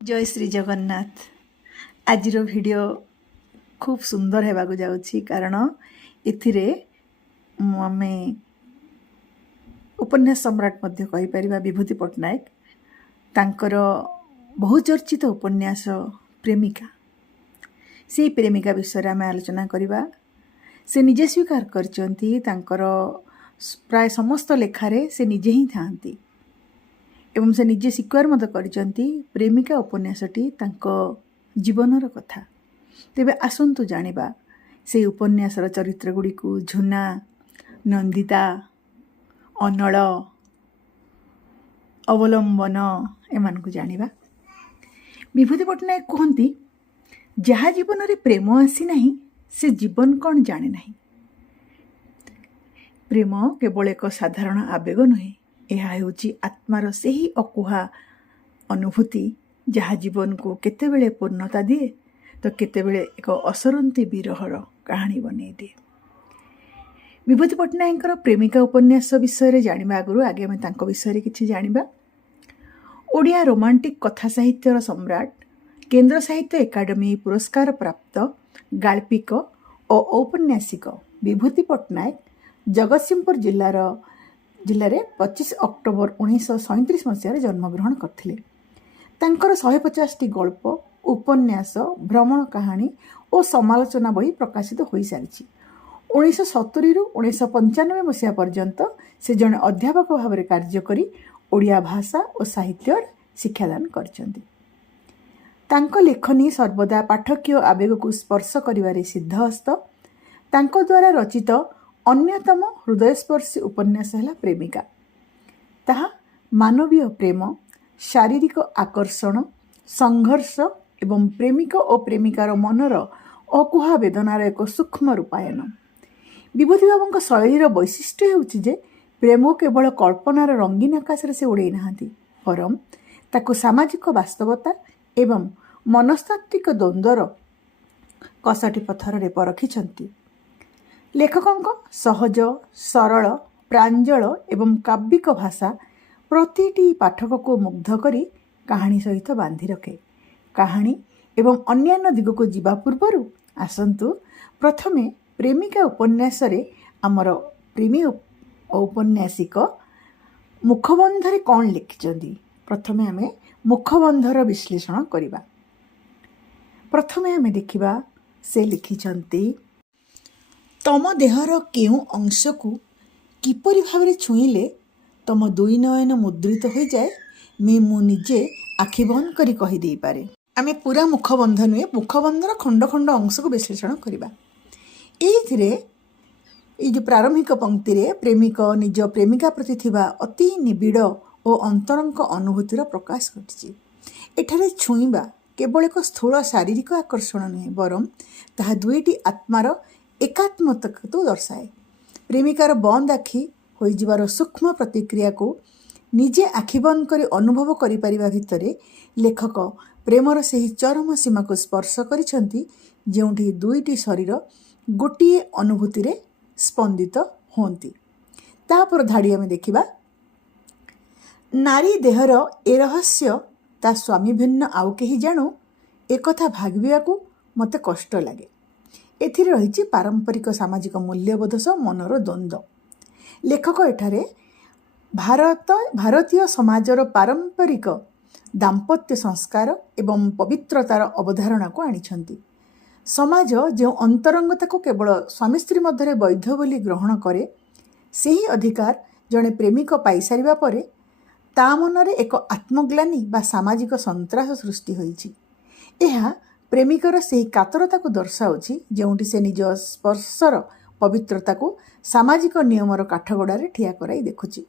जय श्री जगन्नाथ। आज वीडियो खूब सुंदर होगा जाऊँगी कारण एथिरे आमे उपन्यास सम्राट मध्य कहीपर विभूति पट्टनायक तांकर बहुचर्चित उपन्यास प्रेमिका से प्रेमिका विषय आम आलोचना करवा। से निजे स्वीकार करचंती तांकर प्राय समस्त लेखारे से निजे ही थांती एवं से निजे स्वीकार मत करचंती प्रेमिका उपन्यासटी तांको जीवनर कथा। तेबे आसंतु जानिबा से उपन्यासर चरित्र गुड़िकु झुना, नंदिता, अनल, अवलंबन एमान को जानिबा। विभूति पट्टनायक कहती जहाँ जीवन रे प्रेम आसी नहीं से जीवन कौन जाने नहीं। प्रेम केवल एक साधारण आवेग नुहे, यह हेउची आत्मार से ही अकुहा अनुभूति जहाँ जीवन को केतेबेले पूर्णता दिए तो केतेबेले एक असरंती विरहर कहानी बनै दिए। विभूति पट्टनायक प्रेमिका उपन्यास विषय जानिबा आगु आगे आम तांको विषय किछि जानिबा। ओडिया रोमांटिक कथा साहित्यर सम्राट, केंद्र साहित्य एकाडेमी पुरस्कार प्राप्त गाल्पिक और औपन्यासिक विभूति पट्टनायक जगतसिंहपुर जिल्ला रे 25 अक्टोबर 1937 मसीह जन्मग्रहण करथिले। तांकर 150 टी गल्प, उपन्यास, भ्रमण कहानी और समालोचना बही प्रकाशित हो सारी। 1970 रु 1995 मसीहा पर्यंत से जड़े अध्यापक भाव में कार्य करी ओडिया भाषा और साहित्य शिक्षादान करछंती। तांको लेखनी सर्वदा पाठकीय आवेग को स्पर्श करिवारे सिद्धहस्त। तांको द्वारा रचित अन्यतम हृदयस्पर्शी उपन्यास है प्रेमिका। ताहा मानवीय प्रेम, शारीरिक आकर्षण, संघर्ष एवं प्रेमिक और प्रेमिकार मनर अकुहा वेदनार एक सूक्ष्म रूपायन। विभूति बाबू शैलीर वैशिष्ट्य हेउछि जे प्रेम केवल कल्पनार रंगीन आकाश से उड़े नाहांती, बरं ताकु सामाजिक वास्तवता एवं मनस्तात्विक द्वंद्वर कसटी पत्थर रे परखिछंती। लेखकंक सहज, सरल, प्रांजल एवं काव्यिक भाषा प्रतिटी पाठक को मुग्ध करी कहानी सहित बांधि रखे। कहानी एवं अन्यान्य दिग को जीवा पूर्व आसंतु प्रथमे प्रेमिका उपन्यास रे आमर प्रेमी औपन्यासिक मुखबंधरे कौन लिखिछंती। प्रथमे आमे मुखबंधर विश्लेषण करिबा। प्रथमे आमे देखिबा से लिखिछंती तम देहर केउ अंश को किपरि भाव छुईले तम दुई नयन मुद्रित हो जाए मु निजे आखि बंद करी कही दे पारे। आमे पूरा मुखबंध नुहे, मुखबंधर खंड खंड अंश को विश्लेषण करिबा। एइथिरे ये जो प्रारंभिक पंक्ति रे प्रेमिक निज प्रेमिका प्रति थिबा अति निबिड़ और अंतरंग अनुभूतिर प्रकाश घटिछि। एठारे छुईबा केवल एक स्थूल शारीरिक आकर्षण नुहे, बरं ताहा दुईटी आत्मार एकात्मता को दर्शाए। प्रेमिकार बंद आखि हो जिबार सूक्ष्म प्रतिक्रिया को निजे आखि बंद करी अनुभव करि परिबा भितरे लेखक प्रेमर सही चरम सीमा को स्पर्श करिसंती, जेउठी दुईटी शरीर गोटिए अनुभूति रे स्पंदित होंती। तापर धाड़ी आमे देखिबा नारी देहर ए रहस्य ता स्वामी भिन्न आउ केही जाणु एकथा भागबिया को मते कष्ट लागे। एथिरे रहिछि पारंपरिक सामाजिक मूल्यबोध सह मनर द्वंद्व। लेखक एठारे भारतीय समाजर पारंपरिक दाम्पत्य संस्कार एवं पवित्रतार अवधारणा को आनिछंती। समाज जो अंतरंगता को केवल स्वामी स्त्री मध्य वैध बोली ग्रहण करे, सेही अधिकार जड़े प्रेमिक पाई सारिबा परे ता मनरे एक आत्मग्लानी बा सामाजिक संत्रास सृष्टि होइछि। एहा प्रेमिकर से कातरता को दर्शाउछि, जेउठी से निज स्पर्शर पवित्रता को सामाजिक नियमर काठगड़ारे ठिया कराई देखुछि।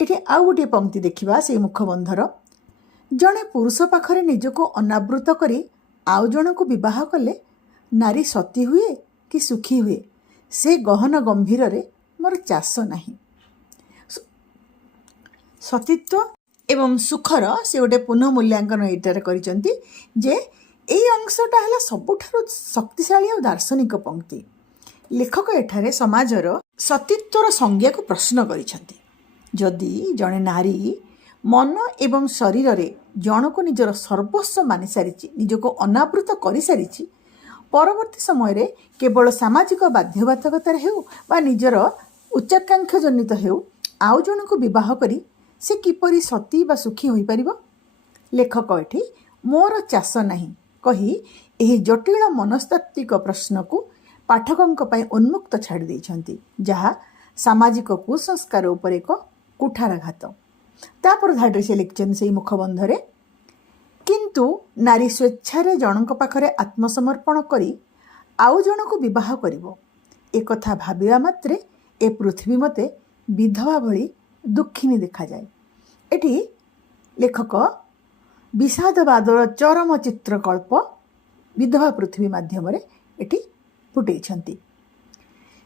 एठी आउ गोटे पंक्ति देखिबा से मुखबंधर। जड़े पुरुष पाखरे निजको अनावृत करी आउ जन को विवाह कले नारी सती हुए कि सुखी हुए से गहन गंभीर रे मोर चाष नहीं। सतीत्व एवं सुखर से गोटे पुनः मूल्यांकन एटार करिसंती जे एई अंशटा हला सबुठारु शक्तिशाली और दार्शनिक पंक्ति। लेखक एठारे समाजर सतीत्वर संज्ञा को प्रश्न करिसंती। जदि जड़े नारी ମନ ଏବଂ ଶରୀରରେ ଜଣକୁ ନିଜର ସର୍ବସ୍ୱ ମାନି ସାରିଛି, ନିଜକୁ ଅନାବୃତ କରିସାରିଛି, ପରବର୍ତ୍ତୀ ସମୟରେ କେବଳ ସାମାଜିକ ବାଧ୍ୟବାଧକତାରେ ହେଉ ବା ନିଜର ଉଚ୍ଚାକାଂକ୍ଷା ଜନିତ ହେଉ ଆଉ ଜଣକୁ ବିବାହ କରି ସେ କିପରି ସତୀ ବା ସୁଖୀ ହୋଇପାରିବ? ଲେଖକ ଏଠି ମୋର ଚାଷ ନାହିଁ କହି ଏହି ଜଟିଳ ମନସ୍ତାତ୍ତ୍ୱିକ ପ୍ରଶ୍ନକୁ ପାଠକଙ୍କ ପାଇଁ ଉନ୍ମୁକ୍ତ ଛାଡ଼ି ଦେଇଛନ୍ତି, ଯାହା ସାମାଜିକ କୁସଂସ୍କାର ଉପରେ ଏକ କୁଠାରାଘାତ। ତାପରେ ଧାଡ଼ିରେ ସେ ଲେଖିଛନ୍ତି ସେହି ମୁଖବନ୍ଧରେ, କିନ୍ତୁ ନାରୀ ସ୍ୱେଚ୍ଛାରେ ଜଣଙ୍କ ପାଖରେ ଆତ୍ମସମର୍ପଣ କରି ଆଉ ଜଣକୁ ବିବାହ କରିବ, ଏକଥା ଭାବିବା ମାତ୍ରେ ଏ ପୃଥିବୀ ମୋତେ ବିଧବା ଭଳି ଦୁଃଖିନୀ ଦେଖାଯାଏ। ଏଠି ଲେଖକ ବିଷାଦବାଦର ଚରମ ଚିତ୍ରକଳ୍ପ ବିଧବା ପୃଥିବୀ ମାଧ୍ୟମରେ ଏଠି ଫୁଟେଇଛନ୍ତି।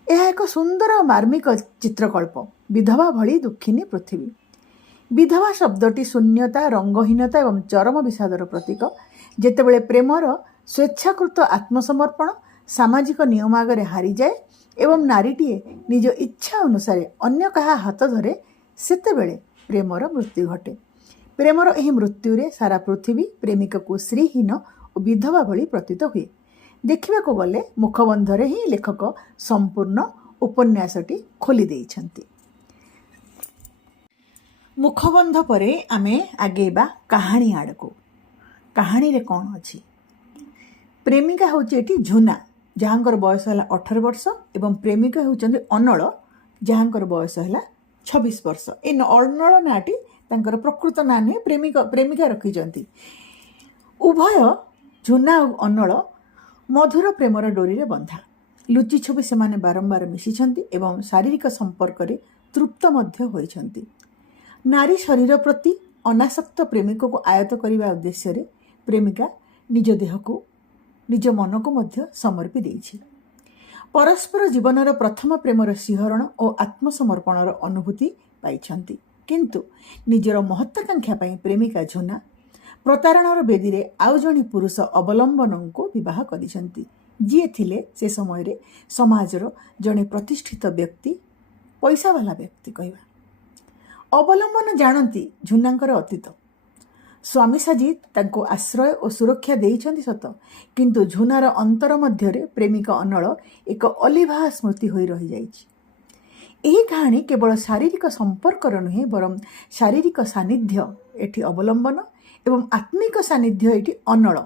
ଏହା ଏକ ସୁନ୍ଦର ମାର୍ମିକ ଚିତ୍ରକଳ୍ପ, ବିଧବା ଭଳି ଦୁଃଖିନୀ ପୃଥିବୀ। ବିଧବା ଶବ୍ଦଟି ଶୂନ୍ୟତା, ରଙ୍ଗହୀନତା ଏବଂ ଚରମ ବିଷାଦର ପ୍ରତୀକ। ଯେତେବେଳେ ପ୍ରେମର ସ୍ୱେଚ୍ଛାକୃତ ଆତ୍ମସମର୍ପଣ ସାମାଜିକ ନିୟମ ଆଗରେ ହାରିଯାଏ ଏବଂ ନାରୀଟିଏ ନିଜ ଇଚ୍ଛା ଅନୁସାରେ ଅନ୍ୟ କାହା ହାତ ଧରେ, ସେତେବେଳେ ପ୍ରେମର ମୃତ୍ୟୁ ଘଟେ। ପ୍ରେମର ଏହି ମୃତ୍ୟୁରେ ସାରା ପୃଥିବୀ ପ୍ରେମିକକୁ ଶ୍ରୀହୀନ ଓ ବିଧବା ଭଳି ପ୍ରତୀତ ହୁଏ। ଦେଖିବାକୁ ଗଲେ ମୁଖବନ୍ଧରେ ହିଁ ଲେଖକ ସମ୍ପୂର୍ଣ୍ଣ ଉପନ୍ୟାସଟି ଖୋଲି ଦେଇଛନ୍ତି। ମୁଖବନ୍ଧ ପରେ ଆମେ ଆଗେଇବା କାହାଣୀ ଆଡ଼କୁ। କାହାଣୀରେ କ'ଣ ଅଛି? ପ୍ରେମିକା ହେଉଛି ଏଠି ଝୁନା, ଯାହାଙ୍କର ବୟସ ହେଲା 18 ବର୍ଷ ଏବଂ ପ୍ରେମିକା ହେଉଛନ୍ତି ଅନଳ, ଯାହାଙ୍କର ବୟସ ହେଲା 26 ବର୍ଷ। ଏ ଅନଳ ନାଁଟି ତାଙ୍କର ପ୍ରକୃତ ନାଁ ନୁହେଁ, ପ୍ରେମିକା ରଖିଛନ୍ତି। ଉଭୟ ଝୁନା ଓ ଅନଳ ମଧୁର ପ୍ରେମର ଡୋରିରେ ବନ୍ଧା। ଲୁଚି ଛପି ସେମାନେ ବାରମ୍ବାର ମିଶିଛନ୍ତି ଏବଂ ଶାରୀରିକ ସମ୍ପର୍କରେ ତୃପ୍ତ ମଧ୍ୟ ହୋଇଛନ୍ତି। ନାରୀ ଶରୀର ପ୍ରତି ଅନାସକ୍ତ ପ୍ରେମିକକୁ ଆୟତ୍ତ କରିବା ଉଦ୍ଦେଶ୍ୟରେ ପ୍ରେମିକା ନିଜ ଦେହକୁ, ନିଜ ମନକୁ ମଧ୍ୟ ସମର୍ପି ଦେଇଛି। ପରସ୍ପର ଜୀବନର ପ୍ରଥମ ପ୍ରେମର ଶିହରଣ ଓ ଆତ୍ମସମର୍ପଣର ଅନୁଭୂତି ପାଇଛନ୍ତି। କିନ୍ତୁ ନିଜର ମହତ୍ୱାକାଂକ୍ଷା ପାଇଁ ପ୍ରେମିକା ଝୁନା ପ୍ରତାରଣାର ବେଦୀରେ ଆଉ ଜଣେ ପୁରୁଷ ଅବଲମ୍ବନଙ୍କୁ ବିବାହ କରିଛନ୍ତି, ଯିଏ ଥିଲେ ସେ ସମୟରେ ସମାଜର ଜଣେ ପ୍ରତିଷ୍ଠିତ ବ୍ୟକ୍ତି, ପଇସାବାଲା ବ୍ୟକ୍ତି କହିବା। ଅବଲମ୍ବନ ଜାଣନ୍ତି ଝୁନାଙ୍କର ଅତୀତ। ସ୍ୱାମୀ ସାଜି ତାଙ୍କୁ ଆଶ୍ରୟ ଓ ସୁରକ୍ଷା ଦେଇଛନ୍ତି ସତ, କିନ୍ତୁ ଝୁନାର ଅନ୍ତର ମଧ୍ୟରେ ପ୍ରେମିକ ଅନଳ ଏକ ଅଲିଭା ସ୍ମୃତି ହୋଇ ରହିଯାଇଛି। ଏହି କାହାଣୀ କେବଳ ଶାରୀରିକ ସମ୍ପର୍କର ନୁହେଁ, ବରଂ ଶାରୀରିକ ସାନ୍ନିଧ୍ୟ ଏଠି ଅବଲମ୍ବନ ଏବଂ ଆତ୍ମିକ ସାନ୍ନିଧ୍ୟ ଏଠି ଅନଳ,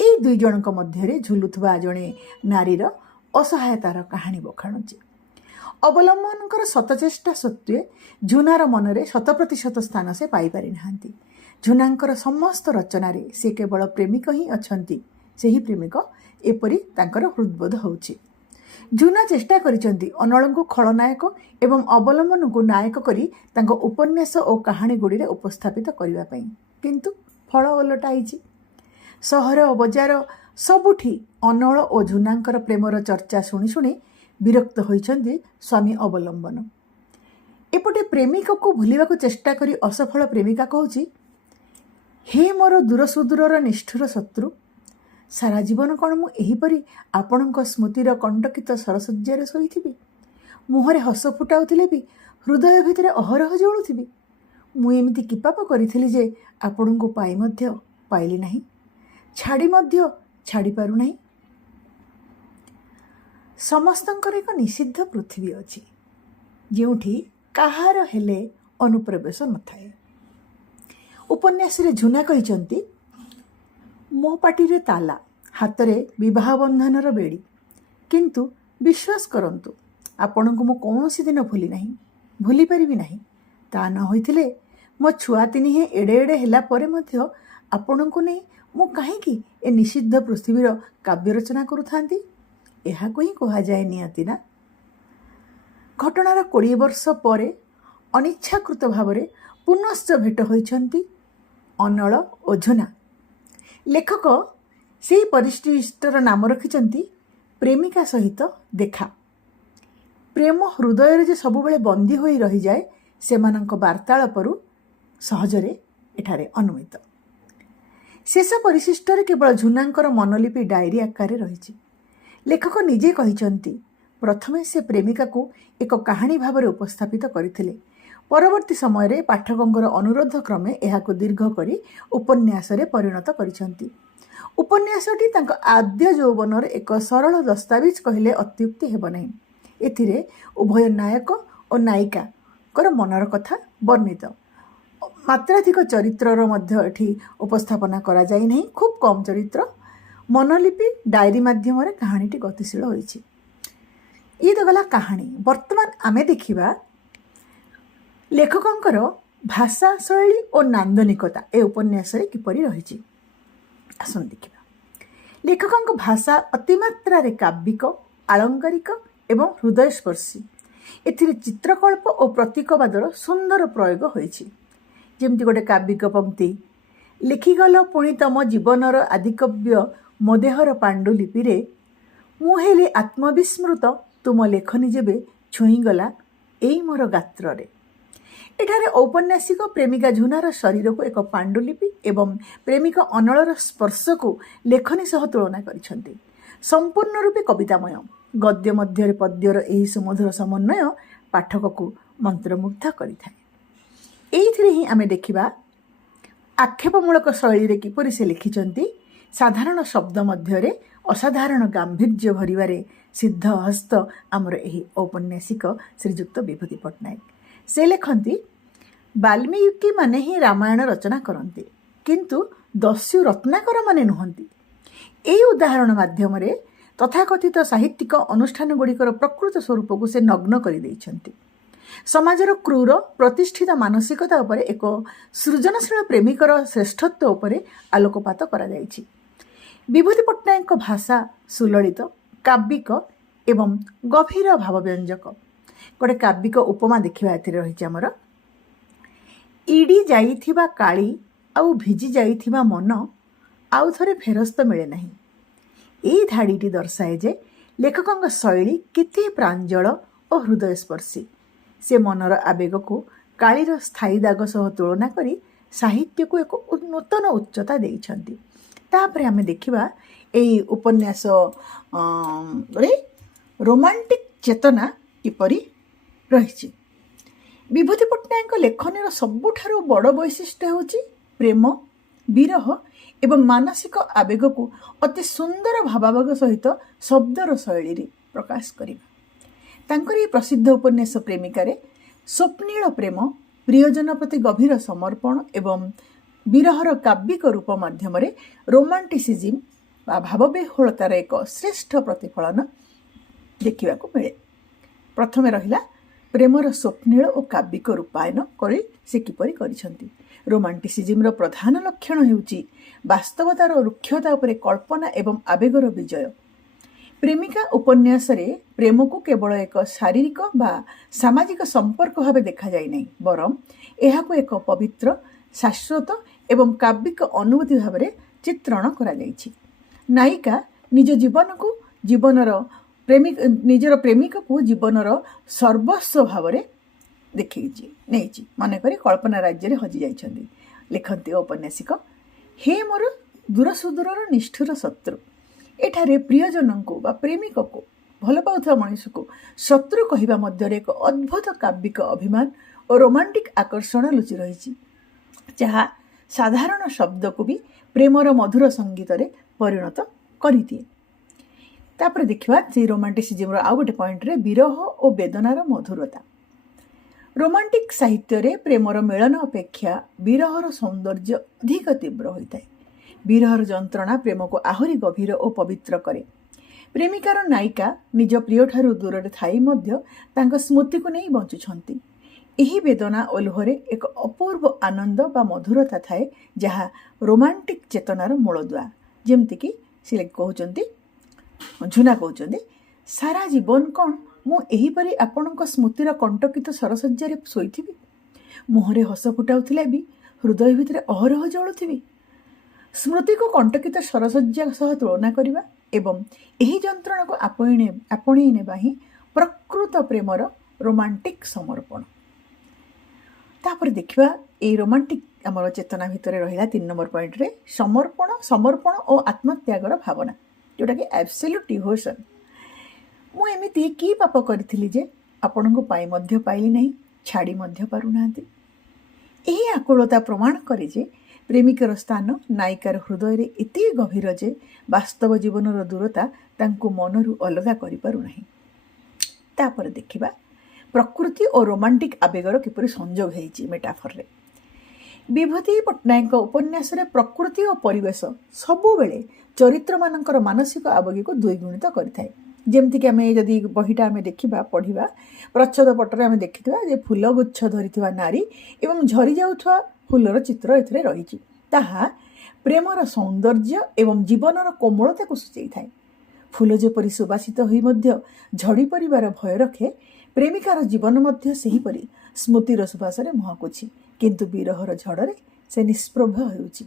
ଏହି ଦୁଇ ଜଣଙ୍କ ମଧ୍ୟରେ ଝୁଲୁଥିବା ଜଣେ ନାରୀର ଅସହାୟତାର କାହାଣୀ ବଖାଣୁଛି। ଅବଲମ୍ବନଙ୍କର ସତଚେଷ୍ଟା ସତ୍ତ୍ୱେ ଝୁନାର ମନରେ 100% ସ୍ଥାନ ସେ ପାଇପାରି ନାହାନ୍ତି। ଝୁନାଙ୍କର ସମସ୍ତ ରଚନାରେ ସେ କେବଳ ପ୍ରେମିକ ହିଁ ଅଛନ୍ତି। ସେହି ପ୍ରେମିକ ଏପରି ତାଙ୍କର ହୃଦବୋଧ ହେଉଛି। ଝୁନା ଚେଷ୍ଟା କରିଛନ୍ତି ଅନଳଙ୍କୁ ଖଳନାୟକ ଏବଂ ଅବଲମ୍ବନଙ୍କୁ ନାୟକ କରି ତାଙ୍କ ଉପନ୍ୟାସ ଓ କାହାଣୀ ଗୁଡ଼ିରେ ଉପସ୍ଥାପିତ କରିବା ପାଇଁ, କିନ୍ତୁ ଫଳ ଓଲଟା ହେଇଛି। ସହର ଓ ବଜାର ସବୁଠି ଅନଳ ଓ ଝୁନାଙ୍କର ପ୍ରେମର ଚର୍ଚ୍ଚା ଶୁଣି ଶୁଣି ବିରକ୍ତ ହୋଇଛନ୍ତି ସ୍ୱାମୀ ଅବଲମ୍ବନ। ଏପଟେ ପ୍ରେମିକକୁ ଭୁଲିବାକୁ ଚେଷ୍ଟା କରି ଅସଫଳ ପ୍ରେମିକା କହୁଛି, ହେ ମୋର ଦୂର ସୁଦୂରର ନିଷ୍ଠୁର ଶତ୍ରୁ, ସାରା ଜୀବନ କ'ଣ ମୁଁ ଏହିପରି ଆପଣଙ୍କ ସ୍ମୃତିର କଣ୍ଟକିତ ସରଶଯ୍ୟାରେ ଶୋଇଥିବି? ମୁହଁରେ ହସ ଫୁଟାଉଥିଲେ ବି ହୃଦୟ ଭିତରେ ଅହରହ ଜଳୁଥିବି? ମୁଁ ଏମିତି କି ପାପ କରିଥିଲି ଯେ ଆପଣଙ୍କୁ ପାଇ ମଧ୍ୟ ପାଇଲି ନାହିଁ, ଛାଡ଼ି ମଧ୍ୟ ଛାଡ଼ି ପାରୁନାହିଁ? ସମସ୍ତଙ୍କର ଏକ ନିଷିଦ୍ଧ ପୃଥିବୀ ଅଛି, ଯେଉଁଠି କାହାର ହେଲେ ଅନୁପ୍ରବେଶ ନଥାଏ। ଉପନ୍ୟାସରେ ଝୁନା କହିଛନ୍ତି, ମୋ ପାଟିରେ ତାଲା, ହାତରେ ବିବାହ ବନ୍ଧନର ବେଡ଼ି, କିନ୍ତୁ ବିଶ୍ୱାସ କରନ୍ତୁ ଆପଣଙ୍କୁ ମୁଁ କୌଣସି ଦିନ ଭୁଲି ନାହିଁ, ଭୁଲି ପାରିବି ନାହିଁ। ତା ନ ହୋଇଥିଲେ ମୋ ଛୁଆ ତିନିହେଁ ଏଡ଼େ ଏଡ଼େ ହେଲା ପରେ ମଧ୍ୟ ଆପଣଙ୍କୁ ନେଇ ମୁଁ କାହିଁକି ଏ ନିଷିଦ୍ଧ ପୃଥିବୀର କାବ୍ୟ ରଚନା କରୁଥାନ୍ତି? ଏହାକୁ ହିଁ କୁହାଯାଏ ନିୟତି ନା। ଘଟଣାର 20 ବର୍ଷ ପରେ ଅନିଚ୍ଛାକୃତ ଭାବରେ ପୁନଶ୍ଚ ଭେଟ ହୋଇଛନ୍ତି ଅନଳ ଓ ଝୁନା। ଲେଖକ ସେହି ପରିଶିଷ୍ଟର ନାମ ରଖିଛନ୍ତି ପ୍ରେମିକା ସହିତ ଦେଖା। ପ୍ରେମ ହୃଦୟରେ ଯେ ସବୁବେଳେ ବନ୍ଦୀ ହୋଇ ରହିଯାଏ, ସେମାନଙ୍କ ବାର୍ତ୍ତାଳାପରୁ ସହଜରେ ଏଠାରେ ଅନୁମିତ। ଶେଷ ପରିଶିଷ୍ଟରେ କେବଳ ଝୁନାଙ୍କର ମନୋଲିପି ଡାଏରୀ ଆକାରରେ ରହିଛି। ଲେଖକ ନିଜେ କହିଛନ୍ତି, ପ୍ରଥମେ ସେ ପ୍ରେମିକାକୁ ଏକ କାହାଣୀ ଭାବରେ ଉପସ୍ଥାପିତ କରିଥିଲେ, ପରବର୍ତ୍ତୀ ସମୟରେ ପାଠକଙ୍କର ଅନୁରୋଧ କ୍ରମେ ଏହାକୁ ଦୀର୍ଘ କରି ଉପନ୍ୟାସରେ ପରିଣତ କରିଛନ୍ତି। ଉପନ୍ୟାସଟି ତାଙ୍କ ଆଦ୍ୟ ଯୌବନର ଏକ ସରଳ ଦସ୍ତାବିଜ କହିଲେ ଅତ୍ୟୁକ୍ତି ହେବ ନାହିଁ। ଏଥିରେ ଉଭୟ ନାୟକ ଓ ନାୟିକାଙ୍କର ମନର କଥା ବର୍ଣ୍ଣିତ। ମାତ୍ରାଧିକ ଚରିତ୍ରର ମଧ୍ୟ ଏଠି ଉପସ୍ଥାପନା କରାଯାଇ ନାହିଁ। ଖୁବ୍ କମ୍ ଚରିତ୍ର, ମନୋଲିପି, ଡାଏରୀ ମାଧ୍ୟମରେ କାହାଣୀଟି ଗତିଶୀଳ ହୋଇଛି। ଇଏ ତ ଗଲା କାହାଣୀ। ବର୍ତ୍ତମାନ ଆମେ ଦେଖିବା ଲେଖକଙ୍କର ଭାଷା ଶୈଳୀ ଓ ନାନ୍ଦନିକତା ଏ ଉପନ୍ୟାସରେ କିପରି ରହିଛି। ଆସନ୍ତୁ ଦେଖିବା। ଲେଖକଙ୍କ ଭାଷା ଅତିମାତ୍ରାରେ କାବ୍ୟିକ, ଆଳଙ୍କାରିକ ଏବଂ ହୃଦୟସ୍ପର୍ଶୀ। ଏଥିରେ ଚିତ୍ରକଳ୍ପ ଓ ପ୍ରତୀକବାଦର ସୁନ୍ଦର ପ୍ରୟୋଗ ହୋଇଛି। ଯେମିତି ଗୋଟେ କାବ୍ୟିକ ପଙ୍କ୍ତି, ଲେଖିଗଲ ପୁଣି ତମ ଜୀବନର ଆଦିକବ୍ୟ ମୋ ଦେହର ପାଣ୍ଡୁଲିପିରେ, ମୁଁ ହେଲି ଆତ୍ମବିସ୍ମୃତ ତୁମ ଲେଖନୀ ଯେବେ ଛୁଇଁଗଲା ଏଇ ମୋର ଗାତ୍ରରେ। ଏଠାରେ ଔପନ୍ୟାସିକ ପ୍ରେମିକା ଝୁନାର ଶରୀରକୁ ଏକ ପାଣ୍ଡୁଲିପି ଏବଂ ପ୍ରେମିକ ଅନଳର ସ୍ପର୍ଶକୁ ଲେଖନୀ ସହ ତୁଳନା କରିଛନ୍ତି। ସମ୍ପୂର୍ଣ୍ଣ ରୂପେ କବିତାମୟ। ଗଦ୍ୟ ମଧ୍ୟରେ ପଦ୍ୟର ଏହି ସୁମଧୁର ସମନ୍ୱୟ ପାଠକକୁ ମନ୍ତ୍ରମୁଗ୍ଧ କରିଥାଏ। ଏଇଥିରେ ହିଁ ଆମେ ଦେଖିବା ଆକ୍ଷେପମୂଳକ ଶୈଳୀରେ କିପରି ସେ ଲେଖିଛନ୍ତି। ସାଧାରଣ ଶବ୍ଦ ମଧ୍ୟରେ ଅସାଧାରଣ ଗାମ୍ଭୀର୍ଯ୍ୟ ଭରିବାରେ ସିଦ୍ଧହସ୍ତ ଆମର ଏହି ଔପନ୍ୟାସିକ ଶ୍ରୀଯୁକ୍ତ ବିଭୂତି ପଟ୍ଟନାୟକ। ସେ ଲେଖନ୍ତି, ବାଲ୍ମୀକି ମାନେ ହିଁ ରାମାୟଣ ରଚନା କରନ୍ତି, କିନ୍ତୁ ଦସ୍ୟୁ ରତ୍ନାକର ମାନେ ନୁହନ୍ତି। ଏହି ଉଦାହରଣ ମାଧ୍ୟମରେ ତଥାକଥିତ ସାହିତ୍ୟିକ ଅନୁଷ୍ଠାନଗୁଡ଼ିକର ପ୍ରକୃତ ସ୍ୱରୂପକୁ ସେ ନଗ୍ନ କରିଦେଇଛନ୍ତି। ସମାଜର କ୍ରୂର ପ୍ରତିଷ୍ଠିତ ମାନସିକତା ଉପରେ ଏକ ସୃଜନଶୀଳ ପ୍ରେମିକର ଶ୍ରେଷ୍ଠତ୍ୱ ଉପରେ ଆଲୋକପାତ କରାଯାଇଛି। ବିଭୂତି ପଟ୍ଟନାୟକଙ୍କ ଭାଷା ସୁଲଳିତ, କାବ୍ୟିକ ଏବଂ ଗଭୀର ଭାବବ୍ୟଞ୍ଜକ। ଗୋଟେ କାବ୍ୟିକ ଉପମା ଦେଖିବା ଏଥିରେ ରହିଛି ଆମର। ଇଡ଼ି ଯାଇଥିବା କାଳି ଆଉ ଭିଜି ଯାଇଥିବା ମନ ଆଉ ଥରେ ଫେରସ୍ତ ମିଳେ ନାହିଁ। ଏହି ଧାଡ଼ିଟି ଦର୍ଶାଏ ଯେ ଲେଖକଙ୍କ ଶୈଳୀ କେତେ ପ୍ରାଞ୍ଜଳ ଓ ହୃଦୟସ୍ପର୍ଶୀ। ସେ ମନର ଆବେଗକୁ କାଳିର ସ୍ଥାୟୀ ଦାଗ ସହ ତୁଳନା କରି ସାହିତ୍ୟକୁ ଏକ ନୂତନ ଉଚ୍ଚତା ଦେଇଛନ୍ତି। ତାପରେ ଆମେ ଦେଖିବା ଏହି ଉପନ୍ୟାସରେ ରୋମାଣ୍ଟିକ ଚେତନା କିପରି ରହିଛି। ବିଭୂତି ପଟ୍ଟନାୟକଙ୍କ ଲେଖନୀର ସବୁଠାରୁ ବଡ଼ ବୈଶିଷ୍ଟ୍ୟ ହେଉଛି ପ୍ରେମ, ବିରହ ଏବଂ ମାନସିକ ଆବେଗକୁ ଅତି ସୁନ୍ଦର ଭାବାବେଗ ସହିତ ଶବ୍ଦର ଶୈଳୀରେ ପ୍ରକାଶ କରିବା। ତାଙ୍କର ଏହି ପ୍ରସିଦ୍ଧ ଉପନ୍ୟାସ ପ୍ରେମିକାରେ ସ୍ୱପ୍ନୀଳ ପ୍ରେମ, ପ୍ରିୟଜନ ପ୍ରତି ଗଭୀର ସମର୍ପଣ ଏବଂ ବିରହର କାବ୍ୟିକ ରୂପ ମାଧ୍ୟମରେ ରୋମାଣ୍ଟିସିଜିମ୍ ବା ଭାବବିହ୍ୱଳତାର ଏକ ଶ୍ରେଷ୍ଠ ପ୍ରତିଫଳନ ଦେଖିବାକୁ ମିଳେ। ପ୍ରଥମେ ରହିଲା ପ୍ରେମର ସ୍ୱପ୍ନୀଳ ଓ କାବ୍ୟିକ ରୂପାୟନ କରି ସେ କିପରି କରିଛନ୍ତି। ରୋମାଣ୍ଟିସିଜିମ୍ର ପ୍ରଧାନ ଲକ୍ଷଣ ହେଉଛି ବାସ୍ତବତାର ରୁକ୍ଷତା ଉପରେ କଳ୍ପନା ଏବଂ ଆବେଗର ବିଜୟ। ପ୍ରେମିକା ଉପନ୍ୟାସରେ ପ୍ରେମକୁ କେବଳ ଏକ ଶାରୀରିକ ବା ସାମାଜିକ ସମ୍ପର୍କ ଭାବେ ଦେଖାଯାଇ ନାହିଁ, ବରଂ ଏହାକୁ ଏକ ପବିତ୍ର, ଶାଶ୍ୱତ ଏବଂ କାବ୍ୟିକ ଅନୁଭୂତି ଭାବରେ ଚିତ୍ରଣ କରାଯାଇଛି। ନାୟିକା ନିଜର ପ୍ରେମିକକୁ ଜୀବନର ସର୍ବସ୍ୱ ଭାବରେ ନେଇଛି ମନେକରି କଳ୍ପନା ରାଜ୍ୟରେ ହଜି ଯାଇଛନ୍ତି। ଲେଖନ୍ତି ଔପନ୍ୟାସିକ, ହେ ମୋର ଦୂରସୁଦୂରର ନିଷ୍ଠୁର ଶତ୍ରୁ। ଏଠାରେ ପ୍ରିୟଜନଙ୍କୁ ବା ପ୍ରେମିକକୁ, ଭଲ ପାଉଥିବା ମଣିଷକୁ ଶତ୍ରୁ କହିବା ମଧ୍ୟରେ ଏକ ଅଦ୍ଭୁତ କାବ୍ୟିକ ଅଭିମାନ ଓ ରୋମାଣ୍ଟିକ ଆକର୍ଷଣ ଲୁଚି ରହିଛି, ଯାହା ସାଧାରଣ ଶବ୍ଦକୁ ବି ପ୍ରେମର ମଧୁର ସଙ୍ଗୀତରେ ପରିଣତ କରିଦିଏ। ତାପରେ ଦେଖିବା ସେଇ ରୋମାଣ୍ଟିସିଜିମ୍ର ଆଉ ଗୋଟେ ପଏଣ୍ଟରେ ବିରହ ଓ ବେଦନାର ମଧୁରତା। ରୋମାଣ୍ଟିକ ସାହିତ୍ୟରେ ପ୍ରେମର ମିଳନ ଅପେକ୍ଷା ବିରହର ସୌନ୍ଦର୍ଯ୍ୟ ଅଧିକ ତୀବ୍ର ହୋଇଥାଏ। ବିରହର ଯନ୍ତ୍ରଣା ପ୍ରେମକୁ ଆହୁରି ଗଭୀର ଓ ପବିତ୍ର କରେ। ପ୍ରେମିକାର ନାୟିକା ନିଜ ପ୍ରିୟଠାରୁ ଦୂରରେ ଥାଇ ମଧ୍ୟ ତାଙ୍କ ସ୍ମୃତିକୁ ନେଇ ବଞ୍ଚୁଛନ୍ତି। ଏହି ବେଦନା ଓ ଲୁହରେ ଏକ ଅପୂର୍ବ ଆନନ୍ଦ ବା ମଧୁରତା ଥାଏ, ଯାହା ରୋମାଣ୍ଟିକ ଚେତନାର ମୂଳଦୁଆ। ଯେମିତିକି ସେ ଝୁନା କହୁଛନ୍ତି, ସାରା ଜୀବନ କ'ଣ ମୁଁ ଏହିପରି ଆପଣଙ୍କ ସ୍ମୃତିର କଣ୍ଟକିତ ସରସଜ୍ଜାରେ ଶୋଇଥିବି? ମୁହଁରେ ହସ ଫୁଟାଉଥିଲେ ବି ହୃଦୟ ଭିତରେ ଅହରହ ଜଳୁଥିବି। ସ୍ମୃତିକୁ କଣ୍ଟକିତ ସରସଜ୍ଜା ସହ ତୁଳନା କରିବା ଏବଂ ଏହି ଯନ୍ତ୍ରଣାକୁ ଆପଣେଇ ନେବା ହିଁ ପ୍ରକୃତ ପ୍ରେମର ରୋମାଣ୍ଟିକ ସମର୍ପଣ। ତାପରେ ଦେଖିବା এই ରୋମାଣ୍ଟିକ ଆମର ଚେତନା ଭିତରେ ରହିଲା 3 ନମ୍ବର ପଏଣ୍ଟରେ ସମର୍ପଣ ଓ ଆତ୍ମତ୍ୟାଗର ଭାବନା, ଯେଉଁଟାକି ଆବସଲ୍ୟୁଟ୍ ଡିଭୋସନ୍। ମୁଁ ଏମିତି କି ପାପ କରିଥିଲି ଯେ ଆପଣଙ୍କୁ ପାଇ ମଧ୍ୟ ପାଇଲି ନାହିଁ, ଛାଡ଼ି ମଧ୍ୟ ପାରୁନାହାନ୍ତି। ଏହି ଆକୁଳତା ପ୍ରମାଣ କରେ ଯେ ପ୍ରେମିକର ସ୍ଥାନ ନାୟିକାର ହୃଦୟରେ ଏତେ ଗଭୀର ଯେ ବାସ୍ତବ ଜୀବନର ଦୂରତା ତାଙ୍କୁ ମନରୁ ଅଲଗା କରିପାରୁନାହିଁ। ତାପରେ ଦେଖିବା ପ୍ରକୃତି ଓ ରୋମାଣ୍ଟିକ୍ ଆବେଗର କିପରି ସଂଯୋଗ ହେଇଛି ମେଟାଫରରେ। ବିଭୂତି ପଟ୍ଟନାୟକଙ୍କ ଉପନ୍ୟାସରେ ପ୍ରକୃତି ଓ ପରିବେଶ ସବୁବେଳେ ଚରିତ୍ରମାନଙ୍କର ମାନସିକ ଆବେଗକୁ ଦ୍ୱିଗୁଣିତ କରିଥାଏ। ଯେମିତିକି ଆମେ ଯଦି ବହିଟା ଆମେ ଦେଖିବା ପଢ଼ିବା, ପ୍ରଚ୍ଛଦ ପଟରେ ଆମେ ଦେଖିଥିବା ଯେ ଫୁଲଗୁଚ୍ଛ ଧରିଥିବା ନାରୀ ଏବଂ ଝରି ଯାଉଥିବା ଫୁଲର ଚିତ୍ର ଏଥିରେ ରହିଛି। ତାହା ପ୍ରେମର ସୌନ୍ଦର୍ଯ୍ୟ ଏବଂ ଜୀବନର କୋମଳତାକୁ ସୂଚାଇଥାଏ। ଫୁଲ ଯେପରି ସୁବାସିତ ହୋଇ ମଧ୍ୟ ଝଡ଼ି ପରିବାର ଭୟ ରଖେ, ପ୍ରେମିକାର ଜୀବନ ମଧ୍ୟ ସେହିପରି ସ୍ମୃତିର ସୁବାସରେ ମହକୁଛି, କିନ୍ତୁ ବିରହର ଝଡ଼ରେ ସେ ନିଷ୍ପ୍ରଭ ହେଉଛି।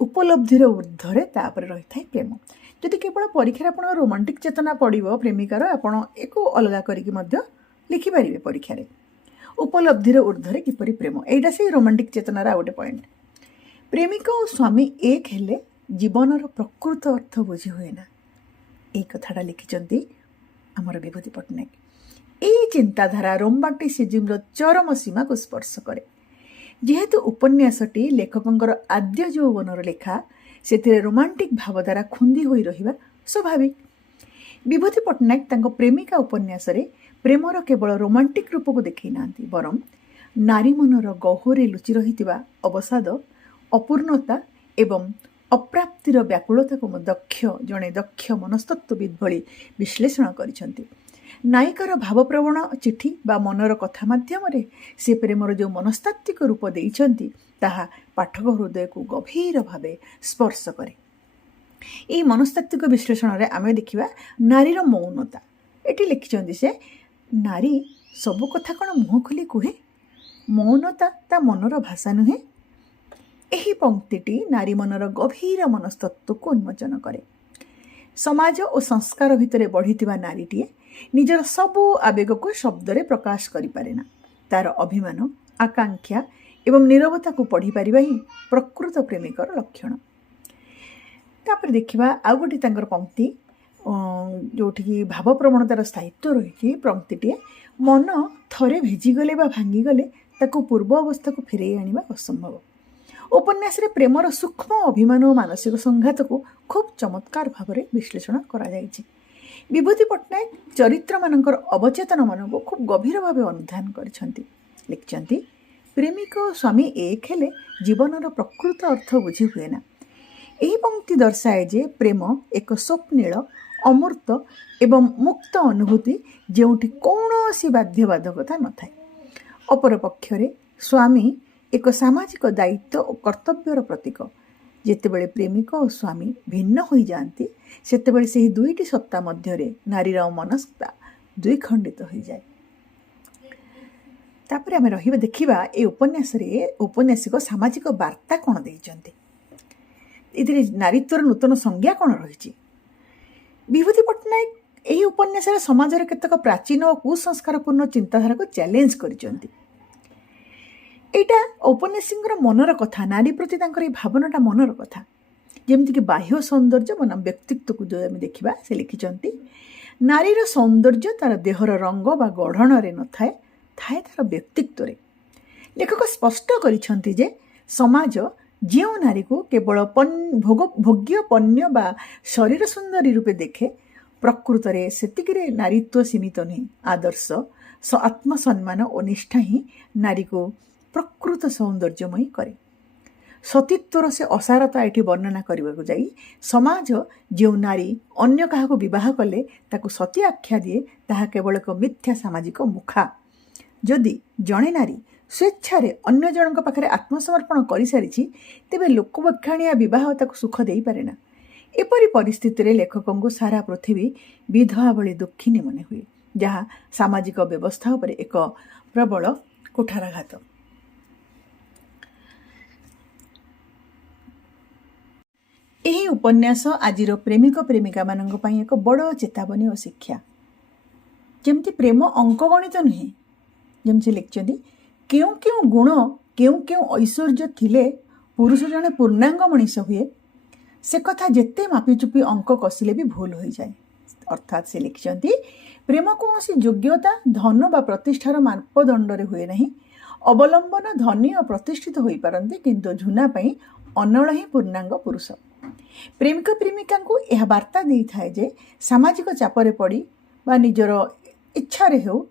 ଉପଲବ୍ଧିର ଊର୍ଦ୍ଧ୍ୱରେ ତାପରେ ରହିଥାଏ ପ୍ରେମ। ଯଦି କେବଳ ପରୀକ୍ଷାରେ ଆପଣଙ୍କ ରୋମାଣ୍ଟିକ୍ ଚେତନା ପଡ଼ିବ ପ୍ରେମିକାର, ଆପଣ ଏକୁ ଅଲଗା କରିକି ମଧ୍ୟ ଲେଖିପାରିବେ ପରୀକ୍ଷାରେ। ଉପଲବ୍ଧିର ଊର୍ଦ୍ଧ୍ୱରେ କିପରି ପ୍ରେମ, ଏଇଟା ସେଇ ରୋମାଣ୍ଟିକ୍ ଚେତନାର ଆଉ ଗୋଟେ ପଏଣ୍ଟ। ପ୍ରେମିକ ଓ ସ୍ୱାମୀ ଏକ ହେଲେ ଜୀବନର ପ୍ରକୃତ ଅର୍ଥ ବୁଝି ହୁଏ ନା, এই କଥାଟା ଲେଖିଛନ୍ତି ଆମର ବିଭୂତି ପଟ୍ଟନାୟକ। ଏହି ଚିନ୍ତାଧାରା ରୋମାଣ୍ଟିସିଜିମ୍ର ଚରମ ସୀମାକୁ ସ୍ପର୍ଶ କରେ। ଯେହେତୁ ଉପନ୍ୟାସଟି ଲେଖକଙ୍କର ଆଦ୍ୟ ଯୌବନର ଲେଖା, ସେଥିରେ ରୋମାଣ୍ଟିକ୍ ଭାବଧାରା ଖୁନ୍ଦି ହୋଇ ରହିବା ସ୍ୱାଭାବିକ। ବିଭୂତି ପଟ୍ଟନାୟକ ତାଙ୍କ ପ୍ରେମିକା ଉପନ୍ୟାସରେ ପ୍ରେମର କେବଳ ରୋମାଣ୍ଟିକ୍ ରୂପକୁ ଦେଖାଇ ନାହାନ୍ତି, ବରଂ ନାରୀ ମନର ଗହ୍ୱରରେ ଲୁଚି ରହିଥିବା ଅବସାଦ, ଅପୂର୍ଣ୍ଣତା ଏବଂ ଅପ୍ରାପ୍ତିର ବ୍ୟାକୁଳତାକୁ ଜଣେ ଦକ୍ଷ ମନସ୍ତତ୍ତ୍ୱବିତ୍ ଭଳି ବିଶ୍ଳେଷଣ କରିଛନ୍ତି। ନାୟିକାର ଭାବପ୍ରବଣ ଚିଠି ବା ମନର କଥା ମାଧ୍ୟମରେ ସେ ପ୍ରେମର ଯେଉଁ ମନସ୍ତାତ୍ତ୍ୱିକ ରୂପ ଦେଇଛନ୍ତି, ତାହା ପାଠକ ହୃଦୟକୁ ଗଭୀର ଭାବେ ସ୍ପର୍ଶ କରେ। ଏହି ମନସ୍ତାତ୍ତ୍ୱିକ ବିଶ୍ଳେଷଣରେ ଆମେ ଦେଖିବା ନାରୀର ମୌନତା। ଏଠି ଲେଖିଛନ୍ତି ସେ, ନାରୀ ସବୁ କଥା କ'ଣ ମୁହଁ ଖୋଲି କୁହେ? ମୌନତା ତା ମନର ଭାଷା ନୁହେଁ? ଏହି ପଂକ୍ତିଟି ନାରୀ ମନର ଗଭୀର ମନସ୍ତତ୍ତ୍ୱକୁ ଉନ୍ମୋଚନ କରେ। ସମାଜ ଓ ସଂସ୍କାର ଭିତରେ ବଢ଼ିଥିବା ନାରୀଟିଏ ନିଜର ସବୁ ଆବେଗକୁ ଶବ୍ଦରେ ପ୍ରକାଶ କରିପାରେ ନା। ତାର ଅଭିମାନ, ଆକାଂକ୍ଷା ଏବଂ ନୀରବତାକୁ ପଢ଼ିପାରିବା ହିଁ ପ୍ରକୃତ ପ୍ରେମିକର ଲକ୍ଷଣ। ତାପରେ ଦେଖିବା ଆଉ ଗୋଟେ ତାଙ୍କର ପଂକ୍ତି, ଯେଉଁଠିକି ଭାବପ୍ରବଣତାର ସ୍ଥାୟିତ୍ୱ ରହିଛି। ପଂକ୍ତିଟିଏ, ମନ ଥରେ ଭିଜିଗଲେ ବା ଭାଙ୍ଗିଗଲେ ତାକୁ ପୂର୍ବ ଅବସ୍ଥାକୁ ଫେରାଇ ଆଣିବା ଅସମ୍ଭବ। ଉପନ୍ୟାସରେ ପ୍ରେମର ସୂକ୍ଷ୍ମ ଅଭିମାନ ଓ ମାନସିକ ସଂଘାତକୁ ଖୁବ୍ ଚମତ୍କାର ଭାବରେ ବିଶ୍ଳେଷଣ କରାଯାଇଛି। ବିଭୂତି ପଟ୍ଟନାୟକ ଚରିତ୍ରମାନଙ୍କର ଅବଚେତନ ମନକୁ ଖୁବ୍ ଗଭୀର ଭାବେ ଅନୁଧ୍ୟାନ କରିଛନ୍ତି। ଲେଖିଛନ୍ତି, ପ୍ରେମିକ ଓ ସ୍ୱାମୀ ଏକ ହେଲେ ଜୀବନର ପ୍ରକୃତ ଅର୍ଥ ବୁଝି ହୁଏ ନା। ଏହି ପଂକ୍ତି ଦର୍ଶାଏ ଯେ ପ୍ରେମ ଏକ ସ୍ୱପ୍ନିଳ, ଅମୂର୍ତ୍ତ ଏବଂ ମୁକ୍ତ ଅନୁଭୂତି, ଯେଉଁଠି କୌଣସି ବାଧ୍ୟବାଧକତା ନଥାଏ। ଅପରପକ୍ଷରେ ସ୍ୱାମୀ ଏକ ସାମାଜିକ ଦାୟିତ୍ୱ ଓ କର୍ତ୍ତବ୍ୟର ପ୍ରତୀକ। ଯେତେବେଳେ ପ୍ରେମିକ ଓ ସ୍ୱାମୀ ଭିନ୍ନ ହୋଇଯାଆନ୍ତି, ସେତେବେଳେ ସେହି ଦୁଇଟି ସତ୍ତା ମଧ୍ୟରେ ନାରୀର ମନସ୍କତା ଦ୍ୱିଖଣ୍ଡିତ ହୋଇଯାଏ। ତାପରେ ଆମେ ଦେଖିବା ଏ ଉପନ୍ୟାସରେ ଔପନ୍ୟାସିକ ସାମାଜିକ ବାର୍ତ୍ତା କ'ଣ ଦେଇଛନ୍ତି, ଏଥିରେ ନାରୀତ୍ୱର ନୂତନ ସଂଜ୍ଞା କ'ଣ ରହିଛି। ବିଭୂତି ପଟ୍ଟନାୟକ ଏହି ଉପନ୍ୟାସରେ ସମାଜର କେତେକ ପ୍ରାଚୀନ ଓ କୁସଂସ୍କାରପୂର୍ଣ୍ଣ ଚିନ୍ତାଧାରାକୁ ଚ୍ୟାଲେଞ୍ଜ କରିଛନ୍ତି। ଏଇଟା ଔପନ୍ୟାସିକଙ୍କର ମନର କଥା, ନାରୀ ପ୍ରତି ତାଙ୍କର ଏହି ଭାବନାଟା ମନର କଥା। ଯେମିତିକି ବାହ୍ୟ ସୌନ୍ଦର୍ଯ୍ୟ ବନାମ ବ୍ୟକ୍ତିତ୍ୱକୁ ଯଦି ଆମେ ଦେଖିବା, ସେ ଲେଖିଛନ୍ତି, ନାରୀର ସୌନ୍ଦର୍ଯ୍ୟ ତାର ଦେହର ରଙ୍ଗ ବା ଗଢ଼ଣରେ ନଥାଏ, ଥାଏ ତାର ବ୍ୟକ୍ତିତ୍ୱରେ। ଲେଖକ ସ୍ପଷ୍ଟ କରିଛନ୍ତି ଯେ ସମାଜ ଯେଉଁ ନାରୀକୁ କେବଳ ଭୋଗ୍ୟ ପଣ୍ୟ ବା ଶରୀର ସୁନ୍ଦରୀ ରୂପେ ଦେଖେ, ପ୍ରକୃତରେ ସେତିକିରେ ନାରୀତ୍ୱ ସୀମିତ ନୁହେଁ। ଆଦର୍ଶ, ଆତ୍ମସମ୍ମାନ ଓ ନିଷ୍ଠା ହିଁ ନାରୀକୁ ପ୍ରକୃତ ସୌନ୍ଦର୍ଯ୍ୟମୟୀ କରେ। ସତୀତ୍ୱର ସେ ଅସାରତା ଏଠି ବର୍ଣ୍ଣନା କରିବାକୁ ଯାଇ ସମାଜ ଯେଉଁ ନାରୀ ଅନ୍ୟ କାହାକୁ ବିବାହ କଲେ ତାକୁ ସତୀ ଆଖ୍ୟା ଦିଏ, ତାହା କେବଳ ଏକ ମିଥ୍ୟା ସାମାଜିକ ମୁଖା। ଯଦି ଜଣେ ନାରୀ ସ୍ୱେଚ୍ଛାରେ ଅନ୍ୟ ଜଣଙ୍କ ପାଖରେ ଆତ୍ମସମର୍ପଣ କରିସାରିଛି, ତେବେ ଲୋକବକ୍ଷାଣିଆ ବିବାହ ତାକୁ ସୁଖ ଦେଇପାରେ ନା। ଏପରି ପରିସ୍ଥିତିରେ ଲେଖକଙ୍କୁ ସାରା ପୃଥିବୀ ବିଧବା ଭଳି ଦୁଃଖିନୀ ମନେ ହୁଏ, ଯାହା ସାମାଜିକ ବ୍ୟବସ୍ଥା ଉପରେ ଏକ ପ୍ରବଳ କୁଠାରାଘାତ। ଏହି ଉପନ୍ୟାସ ଆଜିର ପ୍ରେମିକ ପ୍ରେମିକାମାନଙ୍କ ପାଇଁ ଏକ ବଡ଼ ଚେତାବନୀ ଓ ଶିକ୍ଷା। ଯେମିତି ପ୍ରେମ ଅଙ୍କଗଣିତ ନୁହେଁ। ଯେମିତି ଲେଖିଛନ୍ତି, କେଉଁ କେଉଁ ଗୁଣ, କେଉଁ କେଉଁ ଐଶ୍ୱର୍ଯ୍ୟ ଥିଲେ ପୁରୁଷ ଜଣେ ପୂର୍ଣ୍ଣାଙ୍ଗ ମଣିଷ ହୁଏ, ସେ କଥା ଯେତେ ମାପିଚୁପି ଅଙ୍କ କଷିଲେ ବି ଭୁଲ ହୋଇଯାଏ। अर्थात से लिखिଛନ୍ତି प्रेम कौन योग्यता धन बा प्रतिष्ठार मापदंडरे हुए नहीं। अवलंबन धनी और प्रतिष्ठित हो पारती किंतु झुना पाई अनल ही पूर्णांग पुरुष। प्रेमिक प्रेमिका को यह वार्ता दे थाए जे सामाजिक चापरे पड़ी बा निजर इच्छारे हो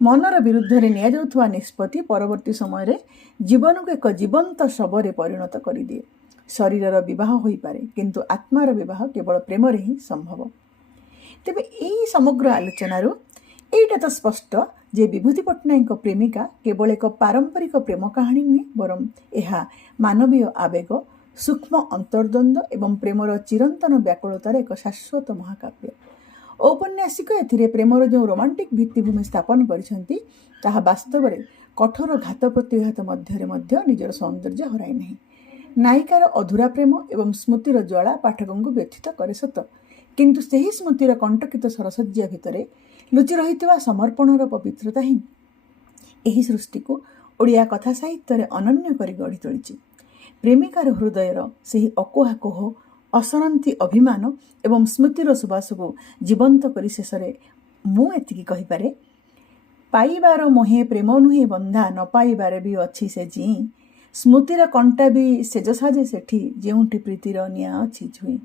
मनर विरुद्ध रे निया जाउथुवा निष्पत्ति परवर्ती समय रे जीवन को एक जीवंत शबरे परिणत कर दिए। शरीरर विवाह होई पारे किंतु आत्मार विवाह केवल प्रेम रे ही संभव। तेबे एई समग्र आलोचनारू एइटा तो स्पष्ट जे विभूति पट्टनायक प्रेमिका केवल एक पारंपरिक प्रेम कहानी नुहे बरं यह मानवीय आवेग सूक्ष्म अंतर्द्वंद एवं प्रेमर चिरंतन व्याकुलतार एक शाश्वत महाकाव्य। औपन्यासिक एथिरे प्रेमर जो रोमांटिक भित्तिभूमि स्थापन करिसेंती ताहा वास्तव में कठोर घात प्रतिघात मध्य निजर सौंदर्य हराई नहीं। नायिकार अधूरा प्रेम एवं स्मृतिर ज्वाला पाठकों को व्यथित करे सत किंतु सेही स्मृतिर कंटकित सरसज्जा भितरे लुचि रहितवा समर्पणर पवित्रता ही एही सृष्टि को ओडिया कथा साहित्य रे अनन्य करी गढ़ी तोलिछि। प्रेमिकार हृदयर सेही अकुहा कोह असरंती अभिमान एवं स्मृतिर सुबास को जीवंत करी शेषरे मु एतिकी कहि पारे पाइबार मोहे प्रेम नुहे बंधा न पाइबार भी अच्छी से जी स्मृतिर कंटा भी सेज साजे सेठी जेउठी प्रीतिर निया अच्छी छुई।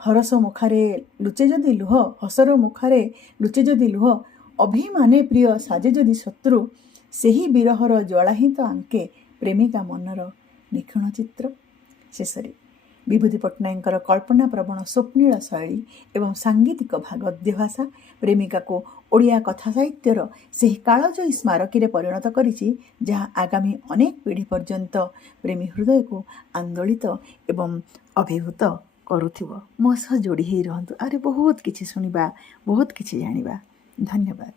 हरस मुखारे लुचे जदि लुह हसर मुखारे लुचे जदि लुह अभिमाने प्रिय साजे जदि शत्रु सेही विरहर ज्वाला ही तो आंके प्रेमिका मनर निखिण चित्र। शेषरे विभूति पट्टनायकर कल्पना प्रवण स्वप्निल शैली एवं सांगीतिक गद्य भाषा प्रेमिका को ओडिया कथा साहित्यर सेही कालजयी स्मारकी परिणत करिछि जहाँ आगामी अनेक पीढ़ी पर्यंत प्रेमी हृदय को आंदोलित एवं अभिभूत करुथिबो। मो सह जोड़ी ही रहंतु। अरे बहुत किछि सुनिबा बहुत किछि जानिबा। धन्यवाद।